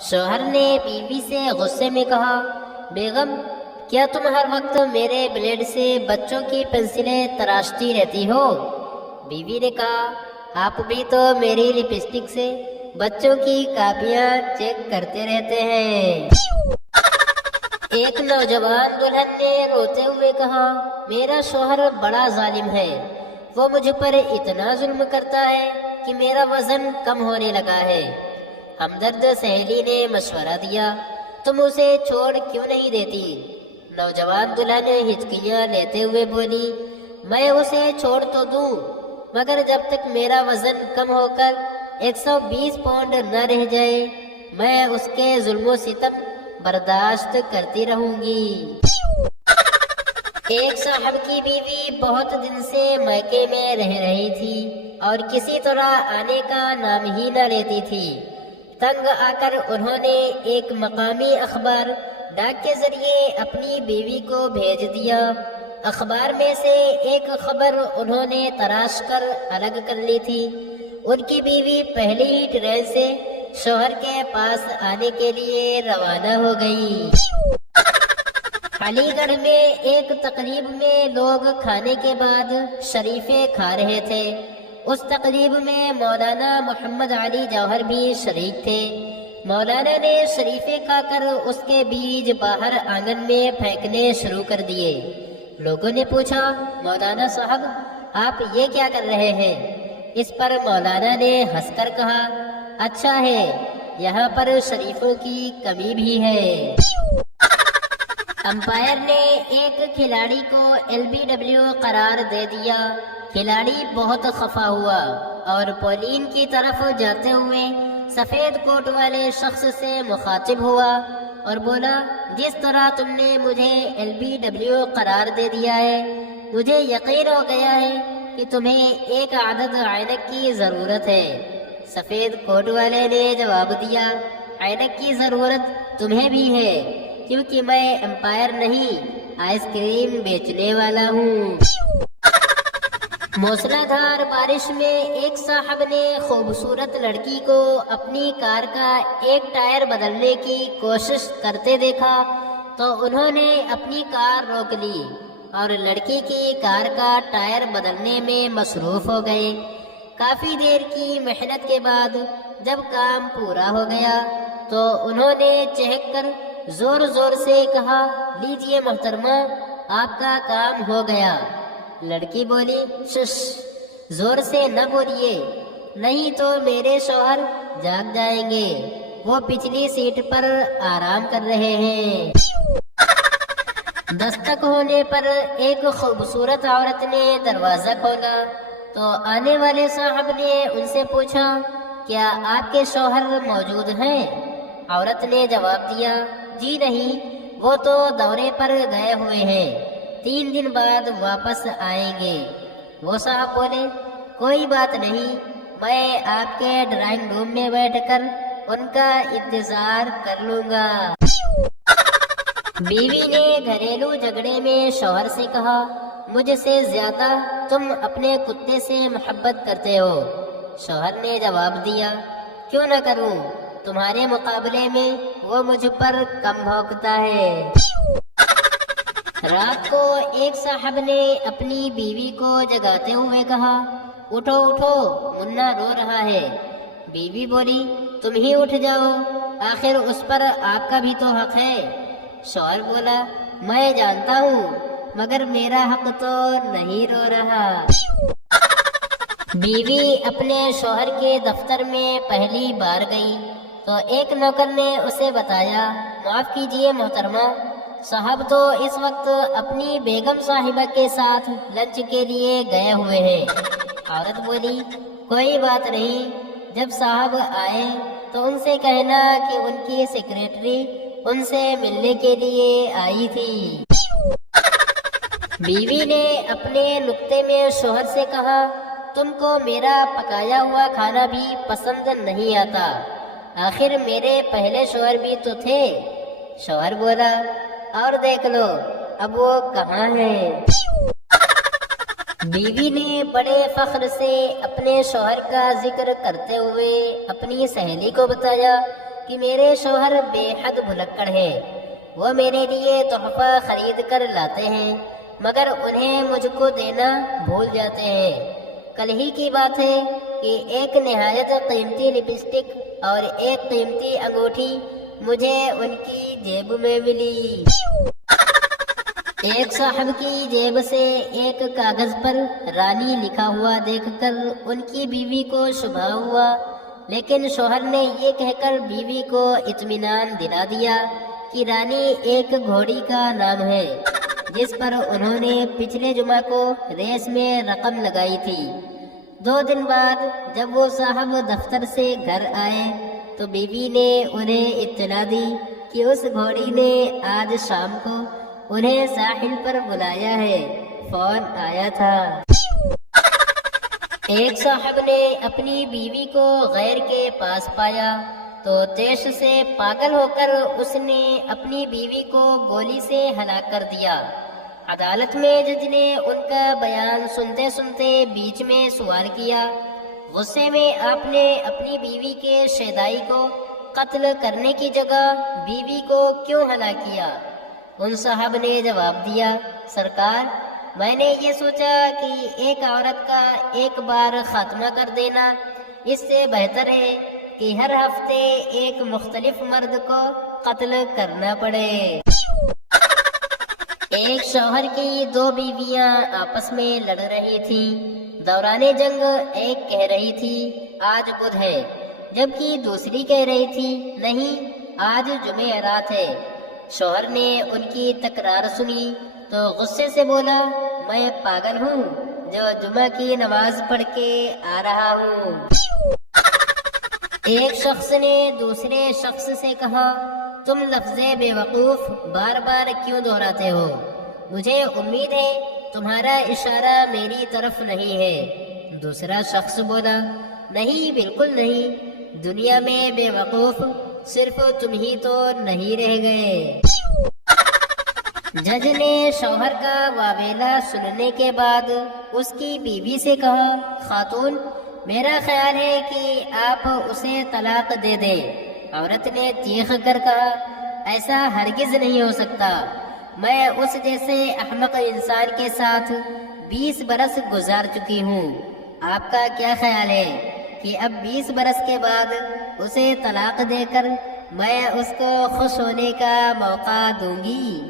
شوہر نے بیوی سے غصے میں کہا، بیگم کیا تم ہر وقت میرے بلیڈ سے بچوں کی پنسلیں تراشتی رہتی ہو؟ بیوی نے کہا، آپ بھی تو میری لپسٹک سے بچوں کی کاپیاں چیک کرتے رہتے ہیں۔ ایک نوجوان دلہن نے روتے ہوئے کہا، میرا شوہر بڑا ظالم ہے، وہ مجھ پر اتنا ظلم کرتا ہے کہ میرا وزن کم ہونے لگا ہے۔ ہمدرد سہیلی نے مشورہ دیا، تم اسے چھوڑ کیوں نہیں دیتی؟ نوجوان دلہن ہچکیاں لیتے ہوئے بولی، میں اسے چھوڑ تو دوں، مگر جب تک میرا وزن کم ہو کر 120 پاؤنڈ نہ رہ جائے میں اس کے ظلم و ستم برداشت کرتی رہوں گی۔ ایک صاحب کی بیوی بہت دن سے میکے میں رہ رہی تھی اور کسی طرح آنے کا نام ہی نہ لیتی تھی۔ تنگ آ کر انہوں نے ایک مقامی اخبار ڈاک کے ذریعے اپنی بیوی کو بھیج دیا۔ اخبار میں سے ایک خبر انہوں نے تراش کر الگ کر لی تھی۔ ان کی بیوی پہلی ہی ٹرین سے شوہر کے پاس آنے کے لیے روانہ ہو گئی۔ علی گڑھ میں ایک تقریب میں لوگ کھانے کے بعد شریفے کھا رہے تھے۔ اس تقریب میں مولانا محمد علی جوہر بھی شریک تھے۔ مولانا نے شریفے کھا کر اس کے بیج باہر آنگن میں پھینکنے شروع کر دیے۔ لوگوں نے پوچھا، مولانا صاحب آپ یہ کیا کر رہے ہیں؟ اس پر مولانا نے ہنس کر کہا، اچھا ہے، یہاں پر شریفوں کی کمی بھی ہے۔ امپائر نے ایک کھلاڑی کو LBW قرار دے دیا۔ کھلاڑی بہت خفا ہوا اور پولین کی طرف جاتے ہوئے سفید کوٹ والے شخص سے مخاطب ہوا اور بولا، جس طرح تم نے مجھے LBW قرار دے دیا ہے، مجھے یقین ہو گیا ہے کہ تمہیں ایک عدد عینک کی ضرورت ہے۔ سفید کوٹ والے نے جواب دیا، عینک کی ضرورت تمہیں بھی ہے، کیونکہ میں امپائر نہیں، آئس کریم بیچنے والا ہوں۔ موسلا دھار بارش میں ایک صاحب نے خوبصورت لڑکی کو اپنی کار کا ایک ٹائر بدلنے کی کوشش کرتے دیکھا تو انہوں نے اپنی کار روک لی اور لڑکی کی کار کا ٹائر بدلنے میں مصروف ہو گئے۔ کافی دیر کی محنت کے بعد جب کام پورا ہو گیا تو انہوں نے چہک کر زور زور سے کہا، لیجئے محترمہ، آپ کا کام ہو گیا۔ لڑکی بولی، شش، زور سے نہ بولیے، نہیں تو میرے شوہر جاگ جائیں گے، وہ پچھلی سیٹ پر آرام کر رہے ہیں۔ دستک ہونے پر ایک خوبصورت عورت نے دروازہ کھولا تو آنے والے صاحب نے ان سے پوچھا، کیا آپ کے شوہر موجود ہیں؟ عورت نے جواب دیا، جی نہیں، وہ تو دورے پر گئے ہوئے ہیں، 3 دن بعد واپس آئیں گے۔ وہ صاحب بولے، کوئی بات نہیں، میں آپ کے ڈرائنگ روم میں بیٹھ کر ان کا انتظار کر لوں گا۔ بیوی نے گھریلو جھگڑے میں شوہر سے کہا، مجھ سے زیادہ تم اپنے کتے سے محبت کرتے ہو۔ شوہر نے جواب دیا، کیوں نہ کروں، تمہارے مقابلے میں وہ مجھ پر کم بھونکتا ہے۔ رات کو ایک صاحب نے اپنی بیوی کو جگاتے ہوئے کہا، اٹھو اٹھو، منا رو رہا ہے۔ بیوی بولی، تم ہی اٹھ جاؤ، آخر اس پر آپ کا بھی تو حق ہے۔ شوہر بولا، میں جانتا ہوں، مگر میرا حق تو نہیں رو رہا۔ بیوی اپنے شوہر کے دفتر میں پہلی بار گئی تو ایک نوکر نے اسے بتایا، معاف کیجیے محترمہ، صاحب تو اس وقت اپنی بیگم صاحبہ کے ساتھ لنچ کے لیے گئے ہوئے ہیں۔ عورت بولی، کوئی بات نہیں، جب صاحب آئے تو ان سے کہنا کہ ان کی سیکریٹری ان سے ملنے کے لیے آئی تھی۔ بیوی نے اپنے نکتے میں شوہر سے کہا، تم کو میرا پکایا ہوا کھانا بھی پسند نہیں آتا، آخر میرے پہلے شوہر بھی تو تھے۔ شوہر بولا، اور دیکھ لو اب وہ کہاں ہیں۔ بیوی نے بڑے فخر سے اپنے شوہر کا ذکر کرتے ہوئے اپنی سہیلی کو بتایا کہ میرے شوہر بے حد بھلکڑ ہیں، وہ میرے لیے تحفہ خرید کر لاتے ہیں مگر انہیں مجھ کو دینا بھول جاتے ہیں۔ کل ہی کی بات ہے کہ ایک نہایت قیمتی لپسٹک اور ایک قیمتی انگوٹھی مجھے ان کی جیب میں ملی۔ ایک صاحب کی جیب سے ایک کاغذ پر رانی لکھا ہوا دیکھ کر ان کی بیوی کو شبہ ہوا، لیکن شوہر نے یہ کہہ کر بیوی کو اطمینان دلا دیا کہ رانی ایک گھوڑی کا نام ہے جس پر انہوں نے پچھلے جمعہ کو ریس میں رقم لگائی تھی۔ 2 دن بعد جب وہ صاحب دفتر سے گھر آئے تو بیوی نے انہیں اطلاع دی کہ اس گھوڑی نے آج شام کو انہیں ساحل پر بلایا ہے، فون آیا تھا۔ ایک صاحب نے اپنی بیوی کو غیر کے پاس پایا تو تیش سے پاگل ہو کر اس نے اپنی بیوی کو گولی سے ہلاک کر دیا۔ عدالت میں جج نے ان کا بیان سنتے سنتے بیچ میں سوال کیا، غصے میں آپ نے اپنی بیوی کے شیدائی کو قتل کرنے کی جگہ بیوی کو کیوں ہلاک کیا؟ ان صاحب نے جواب دیا، سرکار میں نے یہ سوچا کہ ایک عورت کا ایک بار خاتمہ کر دینا اس سے بہتر ہے کہ ہر ہفتے ایک مختلف مرد کو قتل کرنا پڑے۔ ایک شوہر کی 2 بیویاں آپس میں لڑ رہی تھیں۔ دوران جنگ ایک کہہ رہی تھی آج بدھ ہے، جبکہ دوسری کہہ رہی تھی نہیں آج جمعرات ہے۔ شوہر نے ان کی تکرار سنی تو غصے سے بولا، میں پاگل ہوں جو جمعہ کی نماز پڑھ کے آ رہا ہوں۔ ایک شخص نے دوسرے شخص سے کہا، تم لفظ بے وقوف بار بار کیوں دہراتے ہو؟ مجھے امید ہے تمہارا اشارہ میری طرف نہیں ہے۔ دوسرا شخص بولا، نہیں بالکل نہیں، دنیا میں بے وقوف صرف تم ہی تو نہیں رہ گئے۔ جج نے شوہر کا واویلا سننے کے بعد اس کی بیوی سے کہا، خاتون میرا خیال ہے کہ آپ اسے طلاق دے دیں۔ عورت نے چیخ کر کہا، ایسا ہرگز نہیں ہو سکتا، میں اس جیسے احمق انسان کے ساتھ 20 برس گزار چکی ہوں۔ آپ کا کیا خیال ہے کہ اب 20 برس کے بعد اسے طلاق دے کر میں اس کو خوش ہونے کا موقع دوں گی؟